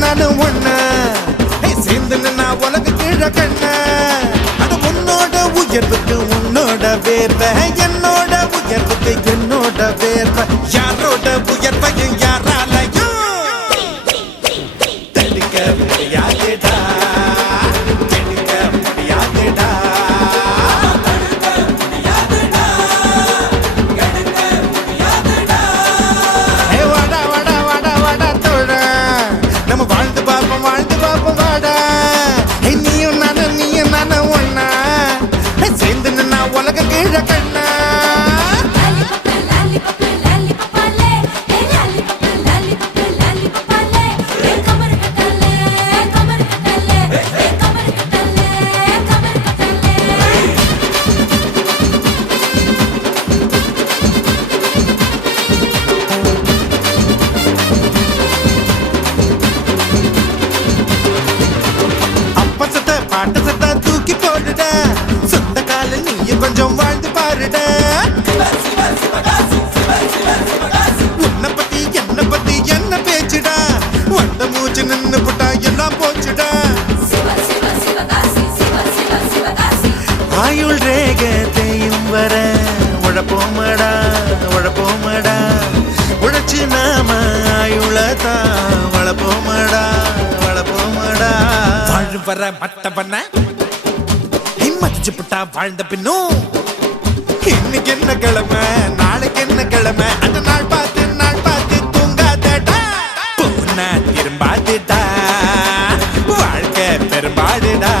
நானும் ஒண்ணு சேர்ந்து நின்னா உலக கீழ கண்ண அது உன்னோட உயர்வுக்கு உன்னோட வேர்வை என்னோட உயர்வுக்கு என்னோட வேர்வை யாரோட உயர்வையும் யாராலையும் தடுக்க முடியாதுடா தடுக்க முடியாதுடா பாட்டு சத்தா தூக்கி போடுட சொந்த கால நீ கொஞ்சம் வாழ்ந்து பாருட உன்னை பத்தி என்ன பேச்சுடா வந்த மூச்சு நின்னு புட்டா எல்லாம் போச்சுடா ஆயுள் ரேக தேயும் வர உழப்போமடா உழப்போமடா உழைச்சு நாம ஆயுளதான் வளப்போமடா வளப்போமடா வாழும் வர மட்ட பண்ண மதிச்சு புட்டா வாழ்ந்த பின்னும் இன்னைக்கு என்ன கிழமை நாளைக்கு என்ன கிழமை அந்த நாள் பார்த்து தூங்காதடா போனா திரும்பாதுடா வாழ்க்கை பெரும்பாடுடா